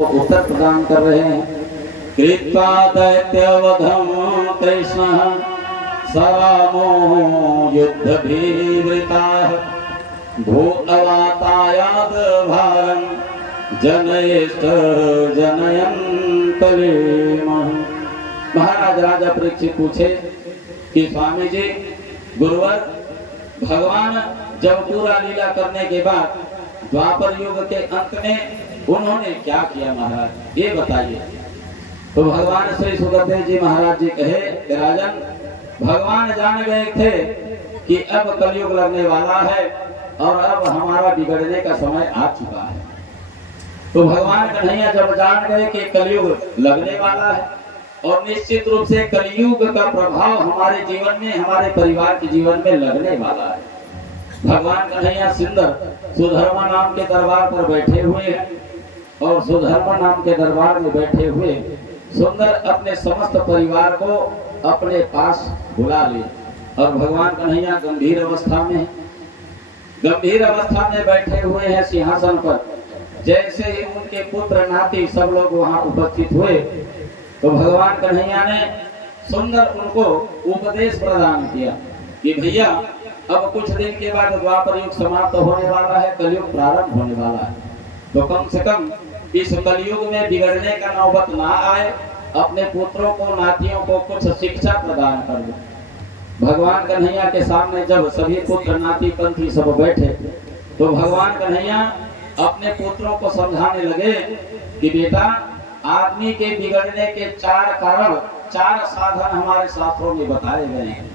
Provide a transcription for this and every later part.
उत्तर प्रदान कर रहे हैं। कृत्वा दैत्यवधं कृष्ण सरामो युद्धभीवृताः भूतवातायाद भारं जनयेष्ट जनयन् कलेमः। महाराज राजा परीक्षित पूछे कि स्वामी जी, गुरुवर, भगवान जब पूरा लीला करने के बाद द्वापर युग के अंत में उन्होंने क्या किया महाराज, ये बताइए। तो भगवान श्री सुखदेव जी महाराज जी कहे कि राजन, भगवान जान गए थे कि अब कलयुग लगने वाला है और अब हमारा बिगड़ने का समय आ चुका है। तो भगवान कन्हैया जब जान गए कि कलयुग लगने वाला है और निश्चित रूप से कलयुग का प्रभाव हमारे जीवन में, हमारे परिवार के जीवन में लगने वाला है, भगवान कन्हैया सुंदर सुधर्मा नाम के दरबार पर बैठे हुए हैं और सुधर्मा नाम के दरबार में बैठे हुए सुंदर अपने समस्त परिवार को अपने पास बुला ले। और भगवान कन्हैया गंभीर अवस्था में बैठे हुए हैं सिंहासन पर। जैसे ही उनके पुत्र नाती सब लोग वहां उपस्थित हुए तो भगवान कन्हैया ने सुंदर उनको उपदेश प्रदान किया कि भैया, अब कुछ दिन के बाद द्वापर युग समाप्त होने वाला है, कलयुग प्रारंभ होने वाला है, तो कम से कम इस कलयुग में बिगड़ने का नौबत ना आए, अपने पुत्रों को, नातियों को कुछ शिक्षा प्रदान कर दो। भगवान कन्हैया के सामने जब सभी पुत्र नाती पंथी सब बैठे तो भगवान कन्हैया अपने पुत्रों को समझाने लगे कि बेटा, आदमी के बिगड़ने के 4 कारण, 4 साधन हमारे शास्त्रों में बताए गए हैं।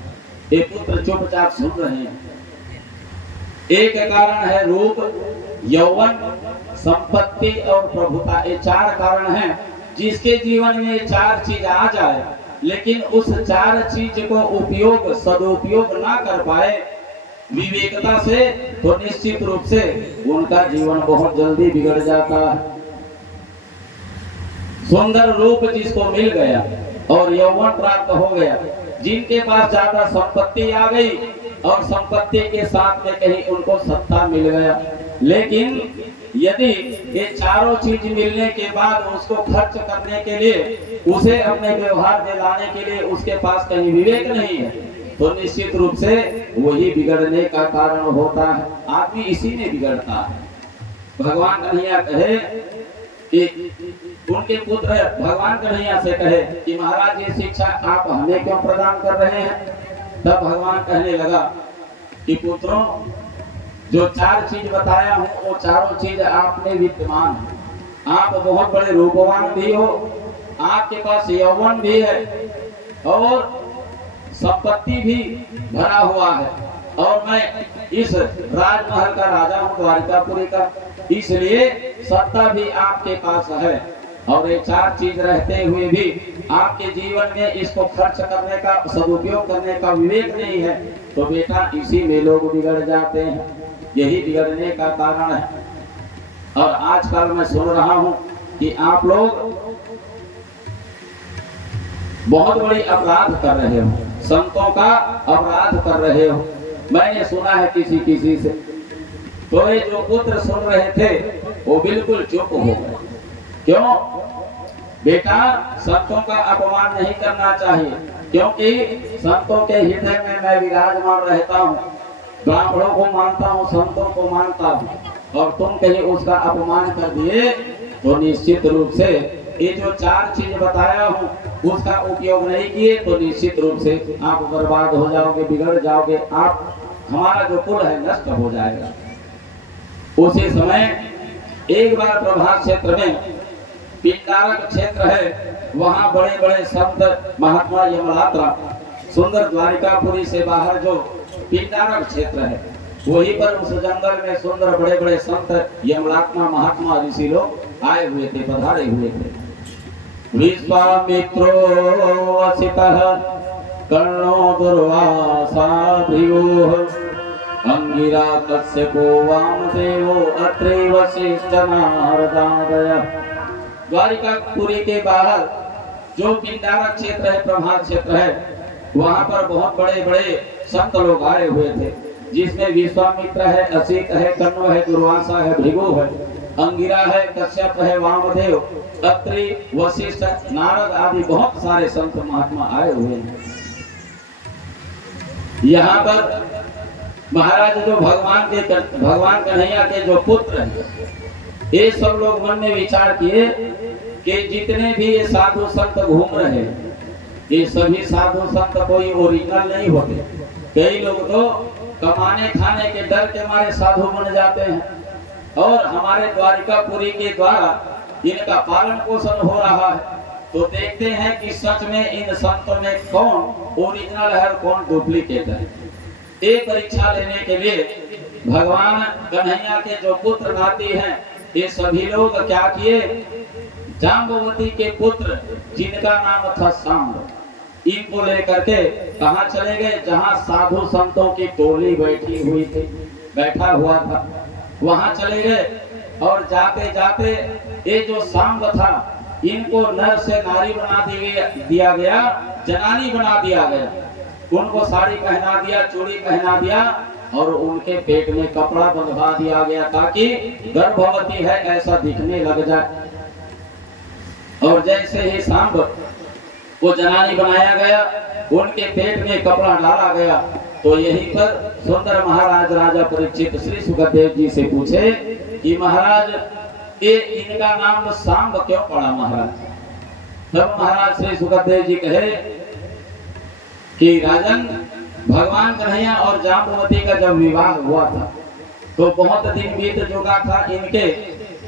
ये पुत्र चुपचाप सुन रहे हैं। एक कारण है रूप, यौवन, संपत्ति और प्रभुता। ये 4 कारण हैं जिसके जीवन में ये 4 चीज आ जाए लेकिन उस 4 चीज को उपयोग, सदुपयोग ना कर पाए विवेकता से, तो निश्चित रूप से उनका जीवन बहुत जल्दी बिगड़ जाता है। सुंदर रूप जिसको मिल गया और यौवन प्राप्त हो गया, जिनके पास ज्यादा संपत्ति आ गई और संपत्ति के साथ में कहीं उनको सत्ता मिल गया, लेकिन यदि ये चारों चीज मिलने के बाद उसको खर्च करने के लिए, उसे अपने व्यवहार में लाने के लिए उसके पास कहीं विवेक नहीं है, तो निश्चित रूप से वही बिगड़ने का कारण होता है। आदमी इसी में बिगड़ता है। भगवान कन्हैया कहे कि उनके पुत्र भगवान कन्हैया से कहे कि महाराज, ये शिक्षा आप हमें क्यों प्रदान कर रहे हैं? तब भगवान कहने लगा कि पुत्रों, जो 4 चीज बताया हूँ वो चारों चीज आप में विद्यमान है। आप बहुत बड़े रूपवान भी हो, आपके पास यौवन भी है और संपत्ति भी भरा हुआ है, और मैं इस राजमहल का राजा हूँ, द्वारिकापुरी का, इसलिए सत्ता भी आपके पास है। और ये 4 चीज रहते हुए भी आपके जीवन में इसको खर्च करने का, सदुपयोग करने का विवेक नहीं है, तो बेटा इसी में लोग बिगड़ जाते हैं। यही बिगड़ने का कारण है। और आजकल मैं सुन रहा हूं कि आप लोग बहुत बड़ी अपराध कर रहे हो, संतों का अपराध कर रहे हो। मैंने सुना है किसी से, तो ये जो पुत्र सुन रहे थे वो बिल्कुल चुप हो गए। क्यों? बेटा, संतों का अपमान नहीं करना चाहिए, क्योंकि संतों के हृदय में मैं विराजमान रहता हूँ, ब्राह्मणों को मानता हूँ, संतों को मानता हूँ, और तुम कहीं उसका अपमान कर दिए तो निश्चित रूप से ये जो 4 चीज बताया हूँ उसका उपयोग नहीं किए तो निश्चित रूप से आप बर्बाद हो जाओगे, बिगड़ जाओगे, आप, हमारा जो कुल है नष्ट हो जाएगा। उसी समय एक बार प्रभास क्षेत्र में, पिंडारक क्षेत्र है, वहाँ बड़े बड़े संत महात्मा यमलात्रा, सुंदर द्वारिकापुरी से बाहर जो पिंडारक क्षेत्र है, वहीं पर उस जंगल में सुंदर बड़े बड़े संत यमलात्मा महात्मा ऋषि लोग आए हुए थे, पधारे हुए थे। विश्वामित्रो वसितः कर्णो दुर्वासा भृगुः अंगिरा कश्यपो वामदेवो अत्रि वशिष्ठ नारदादयः। द्वारिकापुरी के बाहर जो पिंडारक क्षेत्र है, प्रभास क्षेत्र है, वहाँ पर बहुत बड़े बड़े संत लोग आए हुए थे, जिसमें विश्वामित्र है, असित है, कण्व है, दुर्वासा है, भृगु है, अंगिरा है, कश्यप है, वामदेव, अत्रि, वशिष्ठ, नारद आदि बहुत सारे संत महात्मा आए हुए हैं। यहाँ पर महाराज जो भगवान कन्हैया के जो पुत्र हैं, ये सब लोग मन में विचार किए कि जितने भी ये साधु संत घूम रहे हैं, ये सभी साधु संत कोई ओरिजिनल नहीं होते। कई लोग तो कमाने खाने के डर के मारे साधु बन जाते हैं, और हमारे द्वारिकापुरी के द्वारा इनका पालन पोषण हो रहा है। तो देखते हैं कि सच में इन संतों में कौन ओरिजिनल है और कौन डुप्लीकेट है। ये परीक्षा लेने के लिए भगवान कन्हैया के जो पुत्र नाती हैं, ये सभी लोग क्या किए, जाम्बवती के पुत्र जिनका नाम था सांब, इनको लेकर के कहाँ चले गए, जहाँ साधु संतों की टोली बैठी हुई थी, बैठा हुआ था, वहां चले गए। और जाते जाते ये जो सांब था, इनको नर से नारी बना दिया गया, जनानी बना दिया गया। उनको साड़ी पहना दिया, चूड़ी पहना दिया, और उनके पेट में कपड़ा बंधवा दिया गया ताकि गर्भवती है ऐसा दिखने लग जाए। और जैसे ही सांब को जनानी बनाया गया, उनके पेट में कपड़ा डाला गया, तो यहीं पर सुंदर महाराज राजा परीक्षित श्री सुखदेव जी से पूछे कि महाराज ये इनका नाम सांब क्यों पड़ा महाराज। तब महाराज श्री सुखदेव जी कहे कि राजन, भगवान कन्हैया और जाम्बवती का जब विवाह हुआ था तो बहुत दिन बीत चुका था इनके।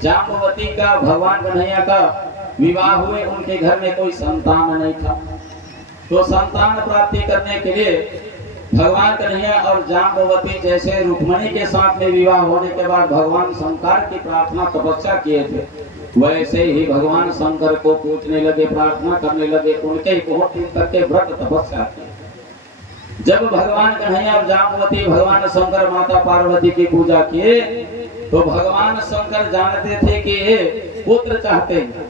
जाम्बवती का भगवान कन्हैया का विवाह हुए, उनके घर में कोई संतान नहीं था। तो संतान प्राप्ति करने के लिए भगवान कन्हैया और जाम्बवती जैसे रुक्मणी के साथ में विवाह होने के बाद भगवान शंकर की प्रार्थना तपस्या किए थे, वैसे ही भगवान शंकर को पूछने लगे, प्रार्थना करने लगे, उनके बहुत दिन तक के व्रत तपस्या किए। जब भगवान कन्हैया और जाम्बवती भगवान शंकर माता पार्वती की पूजा किए, तो भगवान शंकर जानते थे कि ये पुत्र चाहते हैं।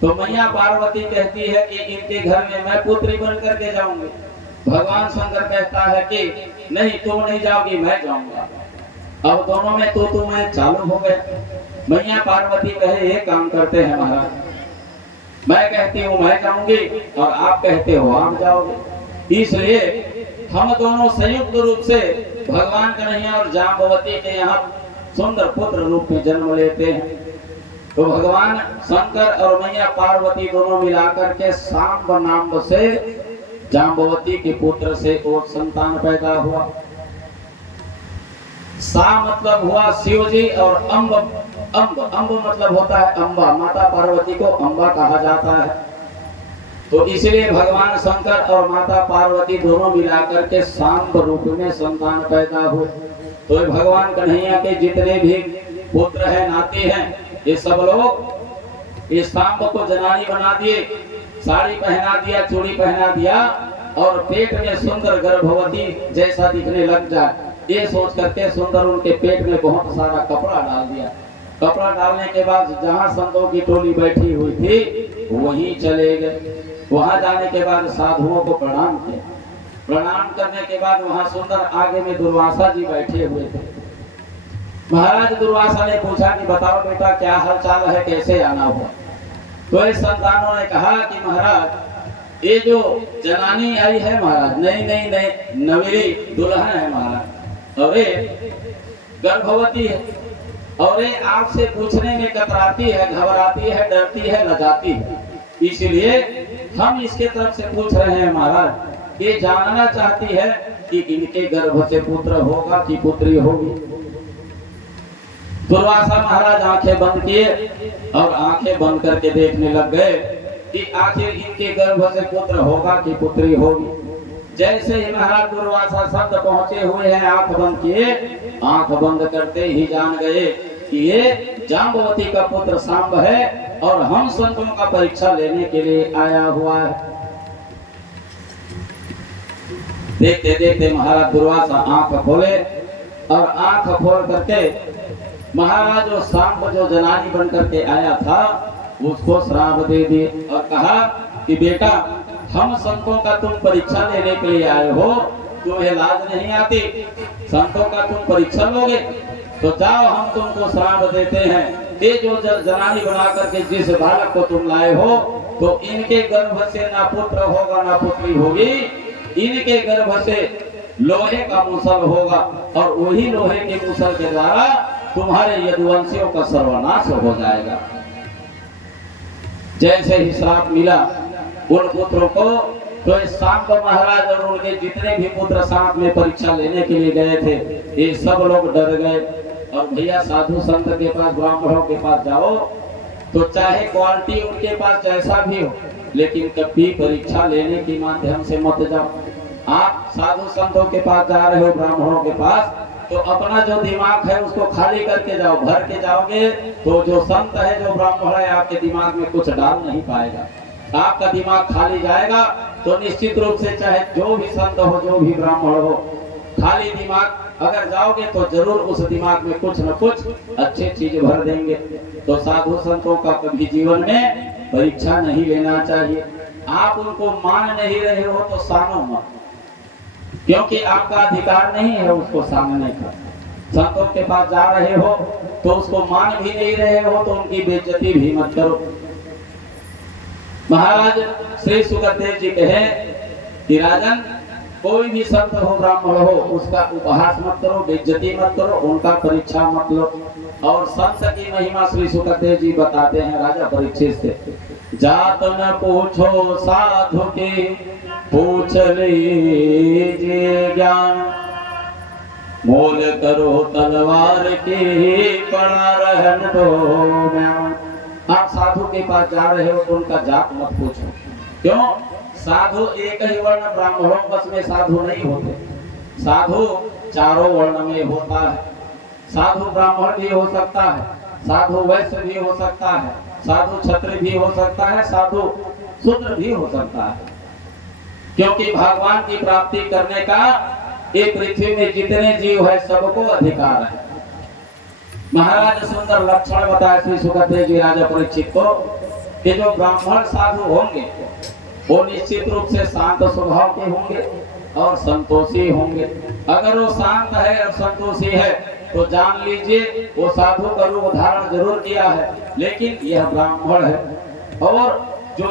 तो मैया पार्वती कहती है कि इनके घर में मैं पुत्री बन करके जाऊंगी। भगवान शंकर कहता है कि नहीं, तुम नहीं जाओगी, मैं जाऊंगा। अब दोनों में तो मैं चालू हो गए। मैया पार्वती कहे एक काम करते हैं महाराज, मैं कहती हूँ मैं जाऊंगी और आप कहते हो आप जाओगे, इसलिए हम दोनों संयुक्त रूप से भगवान कन्हैया और जाम्बवती के यहाँ सुंदर पुत्र रूप में जन्म लेते हैं। तो भगवान शंकर और मैया पार्वती दोनों मिलाकर के सांब नाम से जाम्बवती के पुत्र से और संतान पैदा हुआ। सा मतलब हुआ शिव जी, और अम्ब अम्ब मतलब होता है अम्बा, माता पार्वती को अम्बा कहा जाता है। तो इसलिए भगवान शंकर और माता पार्वती दोनों मिलाकर के सांब रूप में संतान पैदा हुए। तो भगवान कन्हैया के जितने भी पुत्र हैं, नाती हैं, ये सब लोग इस सांब को जनानी बना दिए, साड़ी पहना दिया, चूड़ी पहना दिया, और पेट में सुंदर गर्भवती जैसा दिखने लग जाए, ये सोच करके सुंदर उनके पेट में बहुत सारा कपड़ा डाल दिया। कपड़ा डालने के बाद जहाँ संतों की टोली बैठी हुई थी वहीं चले गए। वहां जाने के बाद साधुओं को प्रणाम किया। प्रणाम करने के बाद वहां सुंदर आगे में दुर्वासा जी बैठे हुए थे। महाराज दुर्वासा ने पूछा कि बताओ बेटा क्या हाल चाल है, कैसे आना हुआ। तो इस संतानों ने कहा कि महाराज ये जो जनानी आई है महाराज, नहीं नवीरी दुल्हन है महाराज, और ये गर्भवती है, और ये आपसे पूछने में कतराती है, घबराती है, डरती है, लजाती है, इसलिए हम इसके तरफ से पूछ रहे हैं महाराज। ये जानना चाहती है कि इनके गर्भ से पुत्र होगा कि पुत्री होगी। दुर्वासा महाराज आंखें बंद किए और आंखें बंद करके देखने लग गए कि आखिर इनके गर्भ से पुत्र होगा कि पुत्री होगी। जैसे ही महाराज दुर्वासा शब्द पहुंचे हुए हैं, आंख बंद किए, आंख बंद करते ही जान गए कि ये जाम्बवती का पुत्र सांब है और हम संतों का परीक्षा लेने के लिए आया हुआ है। देखते देखते महाराज दुर्वासा आंख खोले, और आंख खोल करके महाराज जो सांब जो जनानी बन करके आया था उसको श्राप दे दिए और कहा कि बेटा हम संतों का तुम परीक्षा लेने के लिए आए हो, तुम्हें लाज नहीं आती, संतों का तुम परीक्षा लोगे। तो जाओ हम तुमको श्राप देते हैं, ये जो जनानी बना करके जिस बालक को तुम लाए हो, तो इनके गर्भ से ना पुत्र होगा ना पुत्री होगी, इनके गर्भ से लोहे का मूसल होगा, और वही लोहे के मूसल के द्वारा तुम्हारे यदुवंशियों का सर्वनाश हो जाएगा। जैसे ही श्राप मिला उन पुत्रों को, तो सांब महाराज और उनके जितने भी पुत्र साथ में परीक्षा लेने के लिए गए थे, ये सब लोग डर गए। और भैया साधु संत के पास, ब्राह्मणों के पास जाओ तो चाहे क्वालिटी उनके पास जैसा भी हो, लेकिन कभी परीक्षा लेने के माध्यम से मत जाओ। आप साधु संतों के पास जा रहे हो, ब्राह्मणों के पास, तो अपना जो दिमाग है उसको खाली करके जाओ। भर के जाओगे तो जो संत है, जो ब्राह्मण है, आपके दिमाग में कुछ डाल नहीं पाएगा। आपका दिमाग खाली जाएगा तो निश्चित रूप से चाहे जो भी संत हो, जो भी ब्राह्मण हो, खाली दिमाग अगर जाओगे तो जरूर उस दिमाग में कुछ न कुछ अच्छी चीज भर देंगे। तो साधु संतों का कभी जीवन में परीक्षा नहीं लेना चाहिए। आप उनको मान नहीं रहे हो तो सानो मत, क्योंकि आपका अधिकार नहीं है उसको सानने का। संतों के पास जा रहे हो तो उसको मान भी नहीं रहे हो तो उनकी बेइज्जती भी मत करो। महाराज श्री सुखदेव जी कहे कि राजन, कोई भी संत हो, ब्राह्मण हो, उसका उपहास मत करो, बेइज्जती मत करो, उनका परीक्षा मत लो। और संत की महिमा श्री सुखदेव जी बताते हैं राजा परीक्षित से, जात न पूछो साधु के, पूछ लीजिए ज्ञान, मोल करो तलवार की, पड़ा रहन दो म्यान। आप साधु के पास जा रहे हो तो उनका जात मत पूछो। क्यों? साधु एक ही वर्ण, ब्राह्मणों बस में साधु नहीं होते। साधु चारों वर्ण में होता है। साधु ब्राह्मण भी हो सकता है, साधु वैश्य भी हो सकता है, साधु क्षत्रिय भी हो सकता है, साधु शूद्र भी हो सकता है। क्योंकि भगवान की प्राप्ति करने का ये पृथ्वी में जितने जीव है सबको अधिकार है। महाराज सुंदर लक्षण बताया श्री सुखदेव जी राजा परीक्षित को कि जो ब्राह्मण साधु होंगे वो निश्चित रूप से शांत स्वभाव के होंगे और संतोषी होंगे। अगर वो शांत है और संतोषी है तो जान लीजिए वो साधु का रूप धारण जरूर किया है, लेकिन यह ब्राह्मण है। और जो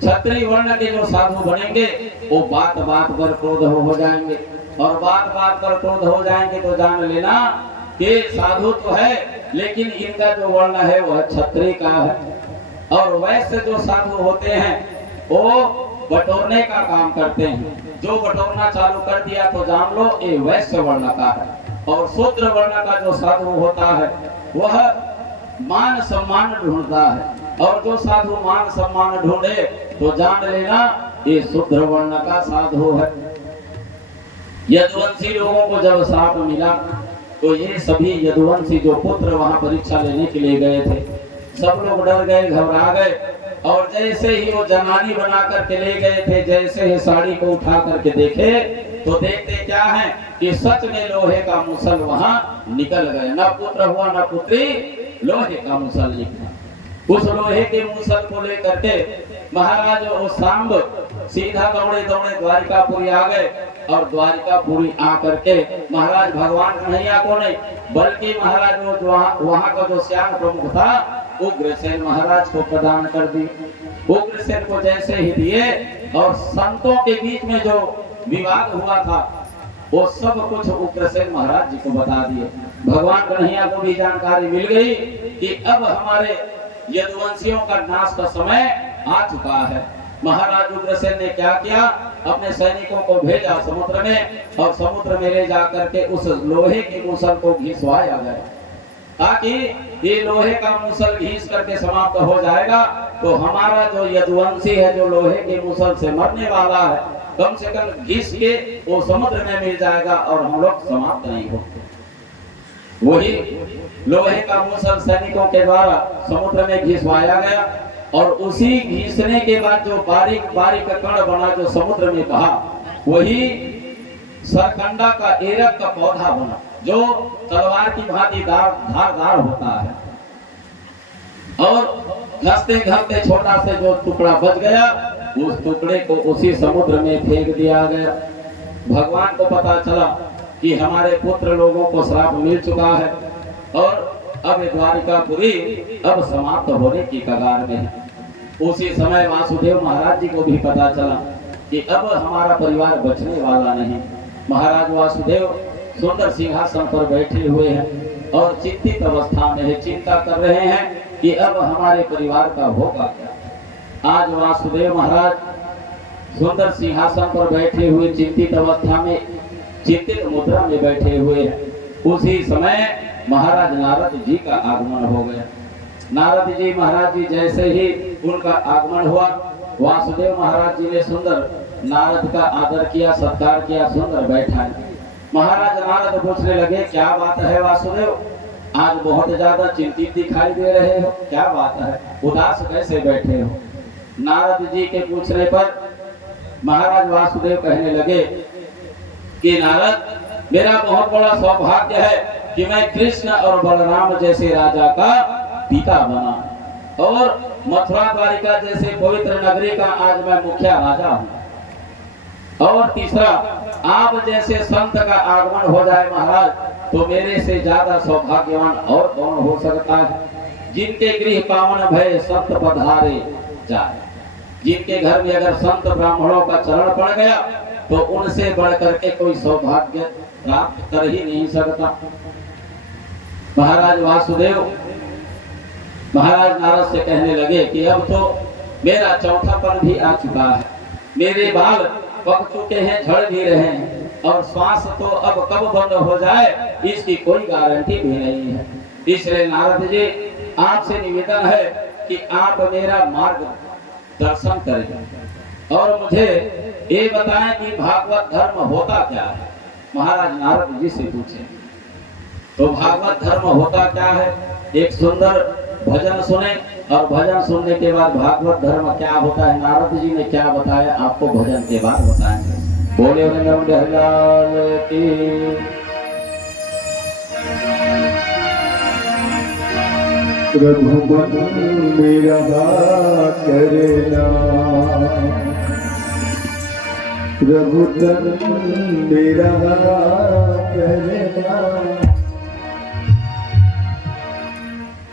क्षत्रिय वर्ण के जो साधु बनेंगे वो बात बात पर क्रोध हो जाएंगे, और बात बात पर क्रोध हो जाएंगे तो जान लेना कि साधु तो है लेकिन इनका जो वर्ण है वह क्षत्रिय का है। और वैसे जो साधु होते हैं वो बटोरने का काम करते हैं। जो बटोरना चालू कर दिया तो जान लो ये वैश्य वर्ण का है। और शूद्र वर्ण का जो साधु होता है वह मान सम्मान ढूंढता है, और जो साधु मान सम्मान ढूंढे तो जान लेना ये शूद्र वर्ण का साधु है। यदुवंशी लोगों को जब श्राप मिला तो ये सभी यदुवंशी जो पुत्र वहां परीक्षा लेने के लिए गए थे सब लोग डर गए, घबरा गए। और जैसे ही वो जनानी बना करके ले गए थे, जैसे ही साड़ी को उठा करके देखे तो देखते क्या है कि सच में लोहे का मूसल वहां निकल गए। न पुत्र हुआ न पुत्री, लोहे का मूसल निकला। उस लोहे के मूसल को लेकर के महाराज और सांब सीधा दौड़े दौड़े द्वारिकापुरी आ गए। और द्वारिकापुरी आकर के महाराज भगवान कन्हैया को नहीं बल्कि महाराज वहाँ का जो श्याम प्रमुख था उग्रसेन महाराज को प्रदान कर दी। उग्रसेन को जैसे ही दिए और संतों के बीच में जो विवाद हुआ था वो सब कुछ उग्रसेन महाराज जी को बता दिए। भगवान कन्हैया को भी जानकारी मिल गई कि अब हमारे यदुवंशियों का नाश का समय आ चुका है। महाराज उग्रसेन ने क्या किया, अपने सैनिकों को भेजा समुद्र में, और समुद्र में ले जाकर के उस लोहे के मूसल को घिसवाया गया, ताकि ये लोहे का मूसल घिस करके समाप्त हो जाएगा तो हमारा जो यदुवंशी है जो लोहे के मूसल से मरने वाला है कम से कम घिस के वो समुद्र में मिल जाएगा और हम लोग समाप्त नहीं होंगे। वही लोहे का मूसल सैनिकों के द्वारा समुद्र में घिसवाया गया, और उसी घिसने के बाद जो बारीक बारीक कण बना जो समुद्र में बहा, वही सरकंडा का एरक का पौधा बना जो तलवार की भांति धारदार होता है। और घसते घसते छोटा से जो टुकड़ा बच गया उस टुकड़े को उसी समुद्र में फेंक दिया गया। भगवान को पता चला कि हमारे पुत्र लोगों को श्राप मिल चुका है और अब द्वारिकापुरी अब समाप्त होने की कगार में है। उसी समय वासुदेव महाराज जी को भी पता चला कि अब हमारा परिवार बचने वाला नहीं। महाराज वासुदेव सुंदर सिंहासन पर बैठे हुए हैं और चिंतित अवस्था में है, चिंता कर रहे हैं कि अब हमारे परिवार का होगा क्या। आज वासुदेव महाराज सुंदर सिंहासन पर बैठे हुए चिंतित अवस्था में, चिंतित मुद्रा में बैठे हुए हैं। उसी समय महाराज नारद जी का आगमन हो गया। नारद जी महाराज जी जैसे ही उनका आगमन हुआ, वासुदेव महाराज जी ने सुंदर नारद का आदर किया, सत्कार किया, सुंदर बैठा। महाराज नारद पूछने लगे, क्या बात है वासुदेव, आज बहुत ज्यादा चिंतित दिखाई दे रहे हो, क्या बात है, उदास कैसे बैठे हो। नारद जी के पूछने पर महाराज वासुदेव कहने लगे कि नारद, मेरा बहुत बड़ा सौभाग्य है कि मैं कृष्ण और बलराम जैसे राजा का पिता बना और मथुरा द्वारिका जैसे पवित्र नगरी का आज मैं मुखिया राजा हूँ। और तीसरा, आप जैसे संत का आगमन हो जाए महाराज, तो मेरे से ज्यादा सौभाग्यवान और कौन हो सकता है। जिनके गृह पावन भय संत पधारे जाए, जिनके घर में अगर संत ब्राह्मणों का चरण पड़ गया तो उनसे बढ़कर के कोई सौभाग्य प्राप्त कर ही नहीं सकता। महाराज वासुदेव महाराज नारद से कहने लगे कि अब तो मेरा चौथापन भी आ चुका है, मेरे बाल पक चुके हैं, झड़ भी रहे हैं और श्वास तो अब कब बंद हो जाए इसकी कोई गारंटी भी नहीं है। इसलिए नारद जी, आपसे निवेदन है कि आप मेरा मार्ग दर्शन करें और मुझे ये बताएं कि भागवत धर्म होता क्या है। महाराज नारद जी से पूछे तो भागवत धर्म होता क्या है। एक सुंदर भजन सुने और भजन सुनने के बाद भागवत धर्म क्या होता है नारद जी ने क्या बताया आपको भजन के बाद बताएंगे। बोले हरिलाल की। प्रभु मेरा करना, प्रभु मेरा करना,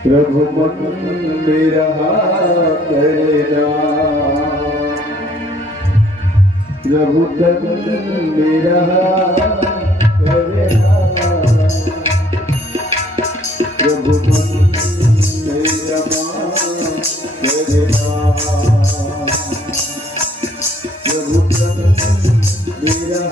प्रभु मेरा करना, प्रभु मेरा करना, प्रभु मेरा करना, प्रभु मेरा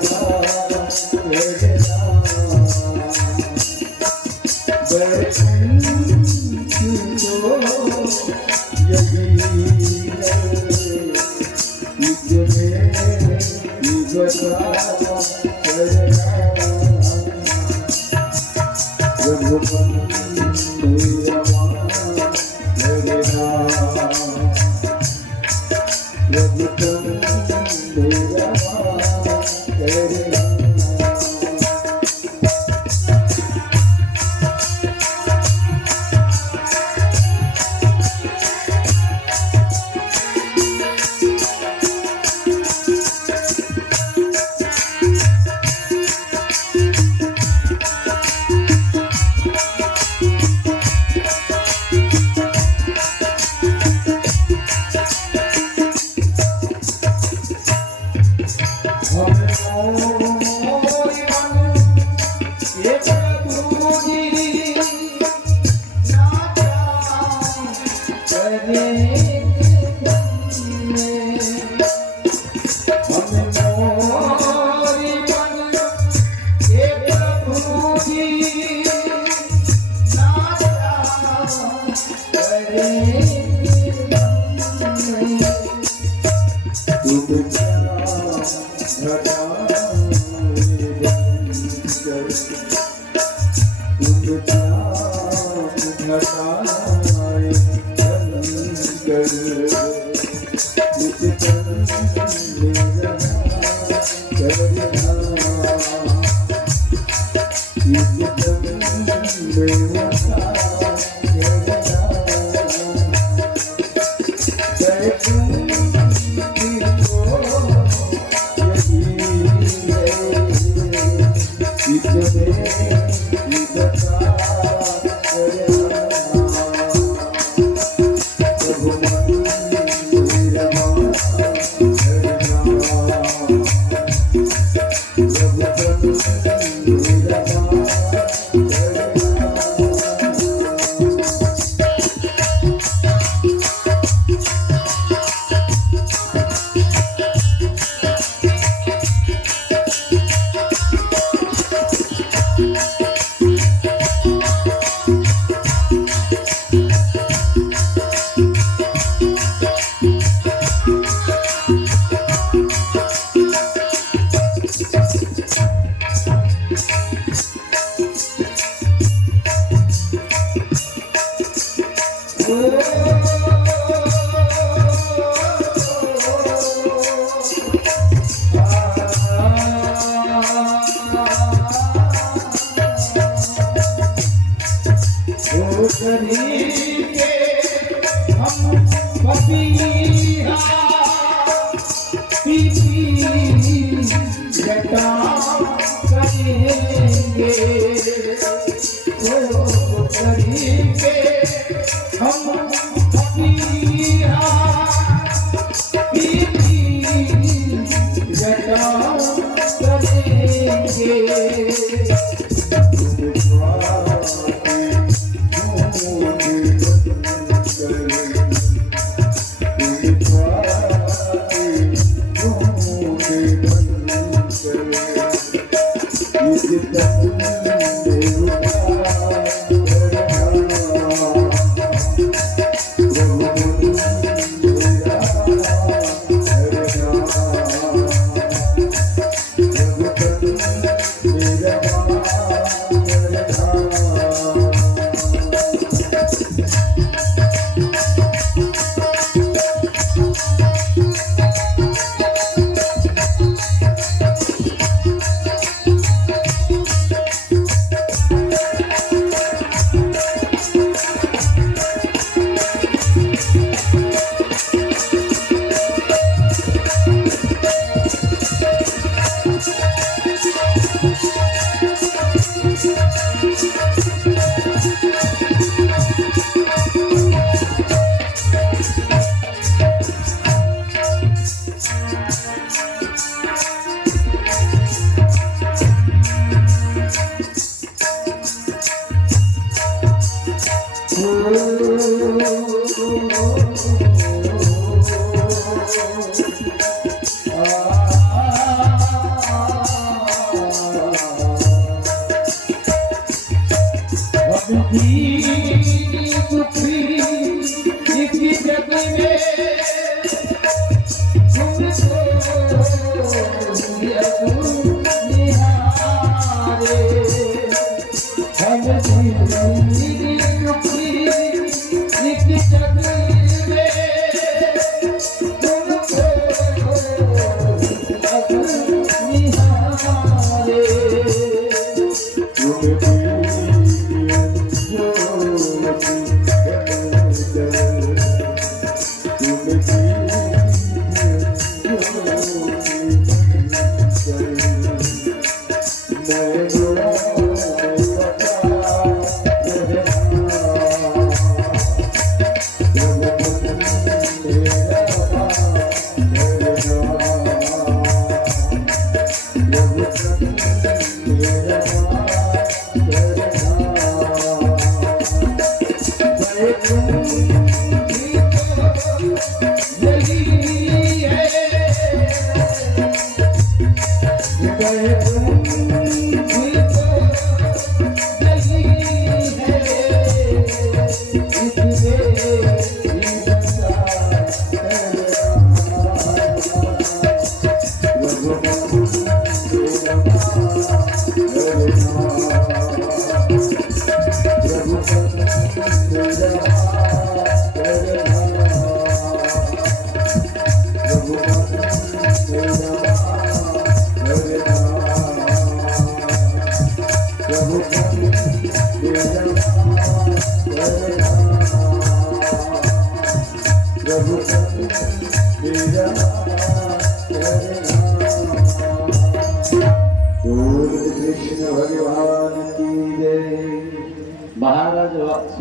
महाराज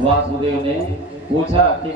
वासुदेव ने पूछा कि